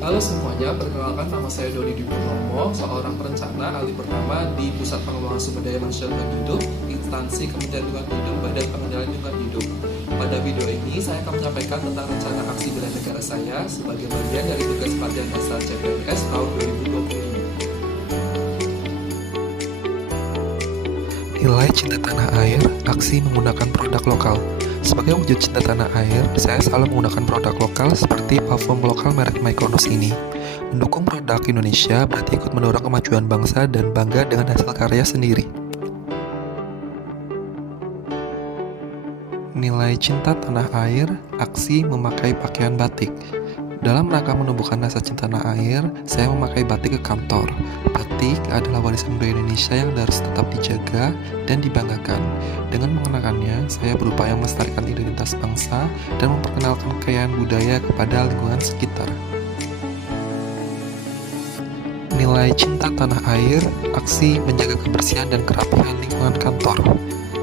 Halo semuanya, perkenalkan nama saya Dodi Dwi Purnomo, seorang perencana ahli pertama di Pusat Pengembangan Sumber Daya Manusia Lingkungan Hidup, instansi Kementerian Lingkungan Hidup, Badan Pengendalian Lingkungan Hidup. Pada video ini, saya akan menyampaikan tentang rencana aksi bela negara saya sebagai bagian dari tugas pelatihan dasar CPNS tahun 2020. Nilai cinta tanah air, aksi menggunakan produk lokal. Sebagai wujud cinta tanah air, saya selalu menggunakan produk lokal seperti parfum lokal merek Mykonos ini. Mendukung produk Indonesia berarti ikut mendorong kemajuan bangsa dan bangga dengan hasil karya sendiri. Nilai cinta tanah air, aksi memakai pakaian batik. Dalam rangka menumbuhkan rasa cinta tanah air, saya memakai batik ke kantor. Batik adalah warisan budaya Indonesia yang harus tetap dijaga dan dibanggakan. Dengan mengenakannya, saya berupaya melestarikan identitas bangsa dan memperkenalkan kekayaan budaya kepada lingkungan sekitar. Nilai cinta tanah air, aksi menjaga kebersihan dan kerapihan lingkungan kantor.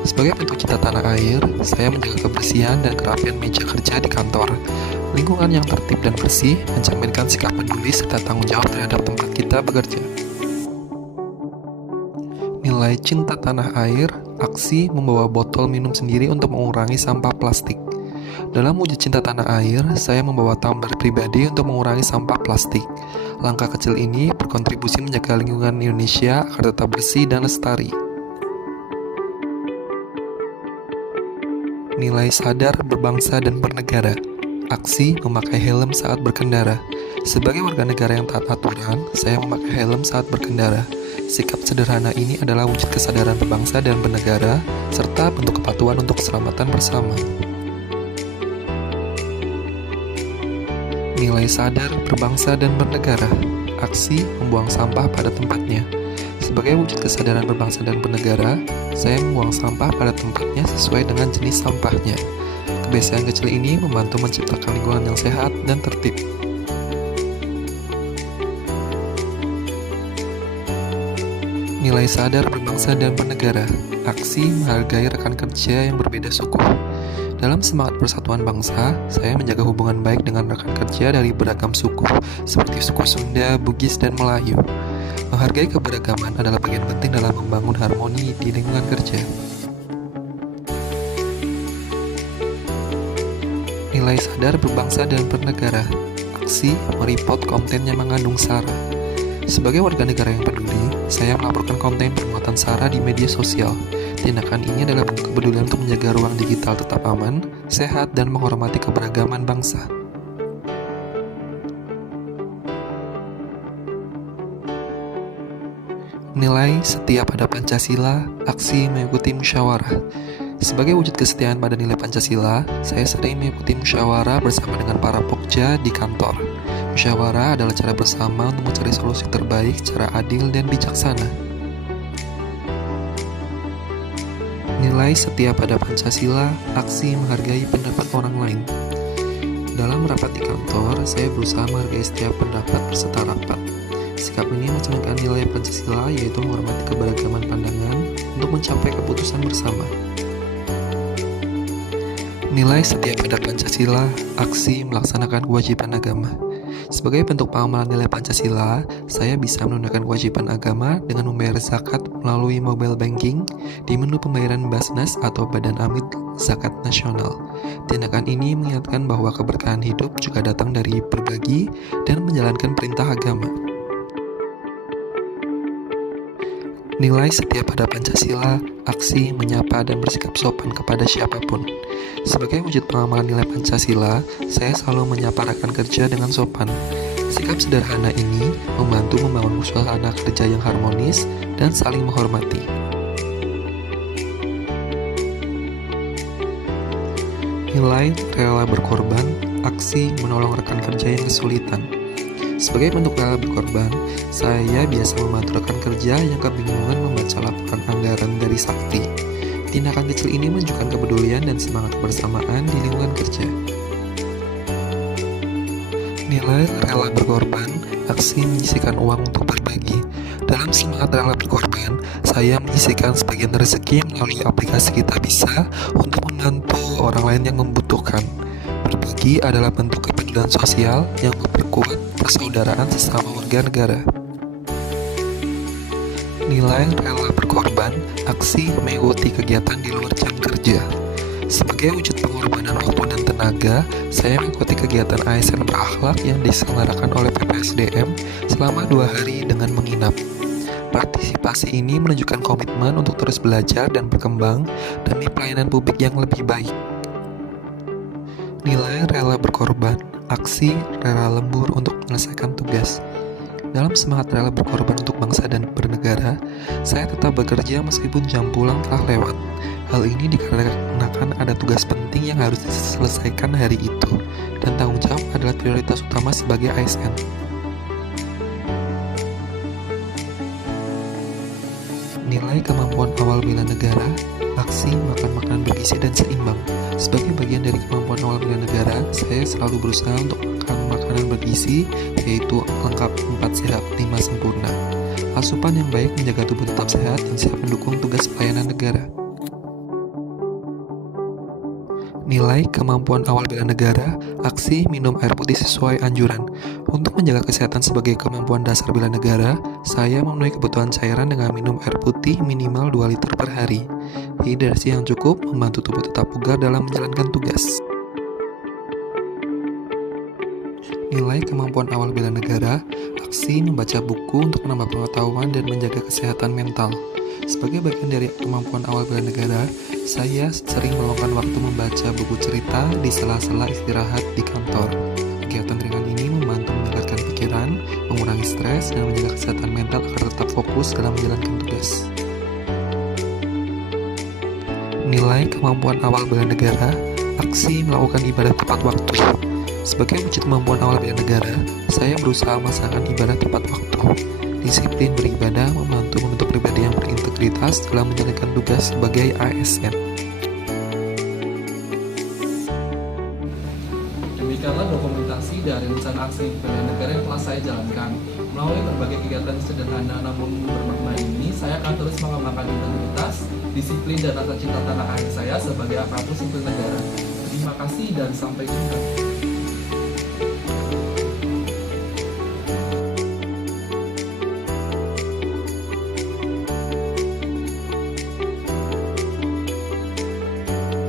Sebagai bentuk cinta tanah air, saya menjaga kebersihan dan kerapihan meja kerja di kantor. Lingkungan yang tertib dan bersih mencerminkan sikap peduli serta tanggung jawab terhadap tempat kita bekerja. Nilai cinta tanah air, aksi membawa botol minum sendiri untuk mengurangi sampah plastik. Dalam wujud cinta tanah air, saya membawa tumbler pribadi untuk mengurangi sampah plastik. Langkah kecil ini berkontribusi menjaga lingkungan Indonesia agar tetap bersih dan lestari. Nilai sadar berbangsa dan bernegara. Aksi memakai helm saat berkendara. Sebagai warga negara yang taat aturan, saya memakai helm saat berkendara. Sikap sederhana ini adalah wujud kesadaran berbangsa dan bernegara, serta bentuk kepatuhan untuk keselamatan bersama. Nilai sadar berbangsa dan bernegara. Aksi membuang sampah pada tempatnya. Sebagai wujud kesadaran berbangsa dan bernegara, saya membuang sampah pada tempatnya sesuai dengan jenis sampahnya. Kebiasaan kecil ini membantu menciptakan lingkungan yang sehat dan tertib. Nilai sadar berbangsa dan bernegara. Aksi menghargai rekan kerja yang berbeda suku. Dalam semangat persatuan bangsa, saya menjaga hubungan baik dengan rekan kerja dari beragam suku, seperti suku Sunda, Bugis, dan Melayu. Menghargai keberagaman adalah bagian penting dalam membangun harmoni di lingkungan kerja. Nilai sadar berbangsa dan bernegara. Aksi mereport konten yang mengandung sara. Sebagai warga negara yang peduli, saya melaporkan konten bermuatan sara di media sosial. Tindakan ini adalah bentuk kepedulian untuk menjaga ruang digital tetap aman, sehat, dan menghormati keberagaman bangsa. Nilai setia pada Pancasila, aksi mengikuti musyawarah. Sebagai wujud kesetiaan pada nilai Pancasila, saya sering mengikuti musyawarah bersama dengan para pokja di kantor. Musyawarah adalah cara bersama untuk mencari solusi terbaik secara adil dan bijaksana. Nilai setia pada Pancasila, aksi menghargai pendapat orang lain. Dalam rapat di kantor, saya berusaha menghargai setiap pendapat peserta rapat. Sikap ini mencerminkan nilai Pancasila, yaitu menghormati keberagaman pandangan untuk mencapai keputusan bersama. Nilai setia pada Pancasila, aksi melaksanakan kewajiban agama. Sebagai bentuk pengamalan nilai Pancasila, saya bisa menunaikan kewajiban agama dengan membayar zakat melalui mobile banking di menu pembayaran Basnas atau Badan Amil Zakat Nasional. Tindakan ini mengingatkan bahwa keberkahan hidup juga datang dari berbagi dan menjalankan perintah agama. Nilai setia pada Pancasila, aksi menyapa dan bersikap sopan kepada siapapun. Sebagai wujud pengamalan nilai Pancasila, saya selalu menyapa rekan kerja dengan sopan. Sikap sederhana ini membantu membangun suasana kerja yang harmonis dan saling menghormati. Nilai rela berkorban, aksi menolong rekan kerja yang kesulitan. Sebagai bentuk rela berkorban, saya biasa membantu rekan kerja yang kebingungan membaca laporan anggaran dari Sakti. Tindakan kecil ini menunjukkan kepedulian dan semangat kebersamaan di lingkungan kerja. Nilai rela berkorban, aksi menyisihkan uang untuk berbagi. Dalam semangat rela berkorban, saya menyisihkan sebagian rezeki melalui aplikasi Kitabisa untuk membantu orang lain yang membutuhkan. Berbagi adalah bentuk kepedulian keadilan sosial yang memperkuat persaudaraan sesama warga negara. Nilai rela berkorban, aksi mengikuti kegiatan di luar jam kerja. Sebagai wujud pengorbanan waktu dan tenaga, saya mengikuti kegiatan ASN berakhlak yang diselenggarakan oleh PPSDM selama 2 hari dengan menginap. Partisipasi ini menunjukkan komitmen untuk terus belajar dan berkembang demi pelayanan publik yang lebih baik. Nilai rela berkorban, aksi rela lembur untuk menyelesaikan tugas. Dalam semangat rela berkorban untuk bangsa dan bernegara, saya tetap bekerja meskipun jam pulang telah lewat. Hal ini dikarenakan ada tugas penting yang harus diselesaikan hari itu, dan tanggung jawab adalah prioritas utama sebagai ASN. Nilai kemampuan awal bela negara, aksi makan makanan bergizi dan seimbang. Sebagai bagian dari kemampuan awal bela negara, saya selalu berusaha untuk makan makanan bergizi, yaitu lengkap 4 sehat 5 sempurna. Asupan yang baik menjaga tubuh tetap sehat dan siap mendukung tugas pelayanan negara. Nilai kemampuan awal bela negara, aksi minum air putih sesuai anjuran. Untuk menjaga kesehatan sebagai kemampuan dasar bela negara, saya memenuhi kebutuhan cairan dengan minum air putih minimal 2 liter per hari. Hidrasi yang cukup membantu tubuh tetap bugar dalam menjalankan tugas. Nilai kemampuan awal bela negara, aksi membaca buku untuk menambah pengetahuan dan menjaga kesehatan mental. Sebagai bagian dari kemampuan awal bela negara, saya sering meluangkan waktu membaca buku cerita di sela-sela istirahat di kantor. Kegiatan ringan ini membantu menyegarkan pikiran, mengurangi stres, dan menjaga kesehatan mental agar tetap fokus dalam menjalankan tugas. Nilai kemampuan awal bela negara, aksi melakukan ibadah tepat waktu. Sebagai wujud kemampuan awal bela negara, saya berusaha melaksanakan ibadah tepat waktu. Disiplin beribadah membantu membentuk pribadi yang berintegritas dalam menjalankan tugas sebagai ASN. Demikianlah dokumentasi dari rencana aksi bela negara yang telah saya jalankan. Melalui berbagai kegiatan sederhana namun bermakna ini, saya akan terus mengembangkan integritas, disiplin, dan rasa cinta tanah air saya sebagai aparatur sipil negara. Terima kasih dan sampai jumpa.